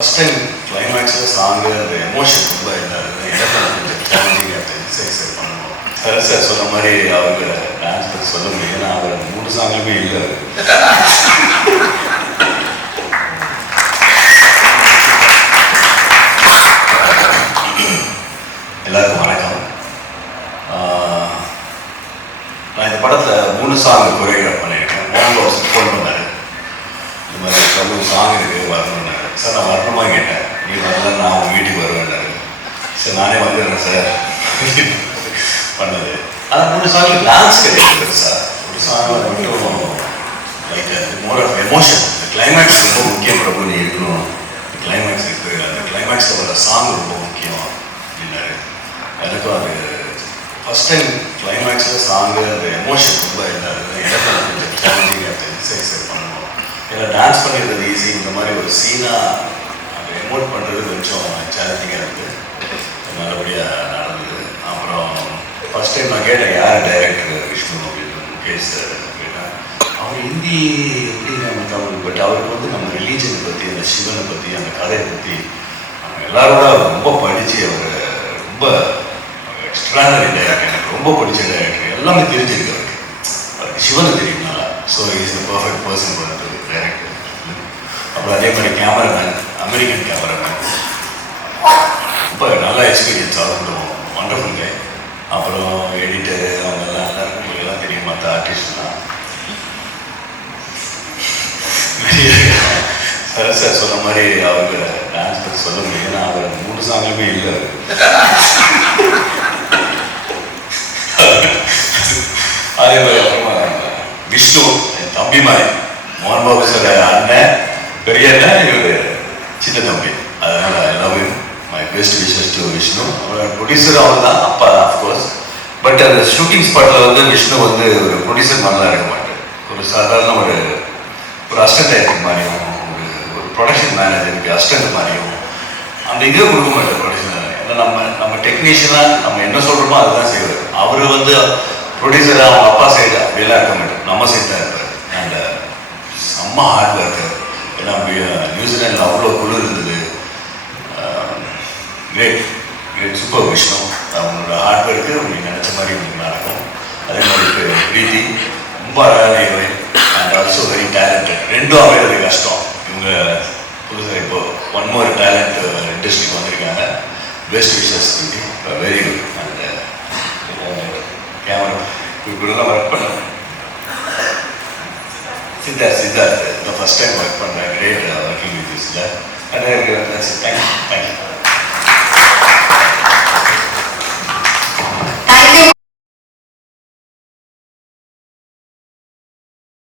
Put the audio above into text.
First time கிளைமேக்ஸில் song அந்த emotion ரொம்ப எல்லாருக்கும் எனக்கு கொஞ்சம் சேலஞ்சிங்காக இருந்துச்சு. சரி சரி பண்ணணும். சார் சொன்ன மாதிரி அவங்க டான்ஸ் பற்றி சொல்ல முடியும். ஏன்னா அவர் 3 சாங்குமே இல்லை. எல்லாருக்கும் வணக்கம். நான் இந்த படத்தில் 3 சாங் கொரியோகிராஃப் பண்ணியிருக்கேன். மோகன் ஃபோன் பண்ணார், இந்த மாதிரி தமிழ் சாங் இருக்குது வரணுன்னாரு. சார் நான் வரணுமா கேட்டேன். நீ வரல, நான் உங்கள் வீட்டுக்கு வருவேன்னாரு. சார் நானே வந்துடுறேன் சார் பண்ணது. ஆனால் 3 சாங்கில் டான்ஸ் கிடையாது சார். ஒரு சாங்கில் மட்டும் like more of emotion. Climax ரொம்ப முக்கியம். பிரபு நீ இருக்கணும், கிளைமேக்ஸ் இருக்குது, அந்த கிளைமேக்ஸில் வர சாங் ரொம்ப முக்கியம் அப்படின்னாரு. எனக்கும் அது ஃபஸ்ட் டைம் கிளைமேக்ஸில் சாங்கு அந்த எமோஷன் ரொம்ப எல்லாருக்கும் எனக்கு கொஞ்சம் சேலஞ்சிங்காக இருந்துச்சு. சரி சரி பண்ணணும். ஏன்னா டான்ஸ் பண்ணிடுறது ஈஸி, இந்த மாதிரி ஒரு சீனாக அதை எமோட் பண்ணுறது கொஞ்சம் சேலஞ்சிங்காக இருக்குது. நல்லபடியாக நடந்தது. அப்புறம் ஃபஸ்ட் டைம் நான் கேட்டேன் யார் டைரக்டர் விஷ்ணு அப்படின்னு முகேஷ் கேட்டேன். அவர் ஹிந்தி எப்படி நம்ம தமிழ், பட் அவருக்கு வந்து நம்ம ரிலீஜனை பற்றி, அந்த சிவனை பற்றி, அந்த கதையை பற்றி அவங்க எல்லாரோட ரொம்ப படித்து அவர் ரொம்ப எக்ஸ்ட்ரானரி டைரக்டர். எனக்கு ரொம்ப பிடிச்ச டைரக்டர். எல்லாமே தெரிஞ்சிருக்கு அவருக்கு சிவனை தெரியும்னால. So is the perfect person for director. அப்புறம் அதே மாதிரி கேமராமேன், அமெரிக்கன் கேமராமேன், ரொம்ப நல்ல எக்ஸ்பீரியன்ஸ். அவரும் வண்டர்ஃபுல் கை. அப்புறம் எடிட்டர் அவங்கெல்லாம் எல்லாருக்கும் உங்களுக்கெல்லாம் தெரியும். மற்ற ஆர்டிஸ்ட்லாம் சார் சொன்ன மாதிரி அவங்க டான்ஸ் பற்றி சொல்ல முடியும். ஏன்னா அவர் 3 சாங்குமே இல்லை. அதே மாதிரி அப்புறமா விஷ்ணு என் தம்பி மாதிரி, மோகன் பாபு சார் அண்ணன், பெரிய அண்ணன், இவர் சின்ன தம்பி. அதனால I love you. My best wishes to Vishnu. அவரோட ப்ரொடியூசர் அவர் தான், அப்பா ஆஃப்கோர்ஸ். பட் அந்த ஷூட்டிங் ஸ்பாட்டில் வந்து விஷ்ணு வந்து ஒரு ப்ரொடியூசர் மாதிரிலாம் இருக்க மாட்டார். ஒரு சாதாரண ஒரு அசிஸ்டன்ட் டைரக்டர் மாதிரியும், ஒரு ப்ரொடக்ஷன் மேனேஜருக்கு அசிஸ்டன்ட் மாதிரியும் அந்த இதே கொடுக்க மாட்டார் ப்ரொடியூசர். ஏன்னா நம்ம டெக்னீஷியனாக நம்ம என்ன சொல்கிறோமோ அதுதான் செய்வார். அவர் வந்து ப்ரொடியூசராக அவங்க அப்பா சைடு அப்படியெல்லாம் இருக்க மாட்டார், நம்ம சைடு தான் இருப்பார். அண்ட் செம்ம ஹார்ட் ஒர்க்கர். ஏன்னா நியூசிலாண்டில் அவ்வளோ குளிர் இருந்தது. Great great super Vishnu. அவங்களோட ஹார்ட் ஒர்க்கு உங்களுக்கு நினச்ச மாதிரி உங்களுக்கு நடக்கும். அதே மாதிரி பிரீத்தி ரொம்ப அழகான heroine and also very talented. ரெண்டும் அமைகிறது கஷ்டம். இவங்க புதுசாக இப்போ ஒன் மோர் டேலண்ட் இண்டஸ்ட்ரிக்கு வந்திருக்காங்க. Best wishes Preethi, very good. And camera இப்படிலாம் ஒர்க் பண்ணேன். சித்தார்த் நான் ஃபஸ்ட் டைம் ஒர்க் பண்ணுறேன். கிரேட் ஒர்க்கிங் வித் திஸில். ஆனால் எனக்கு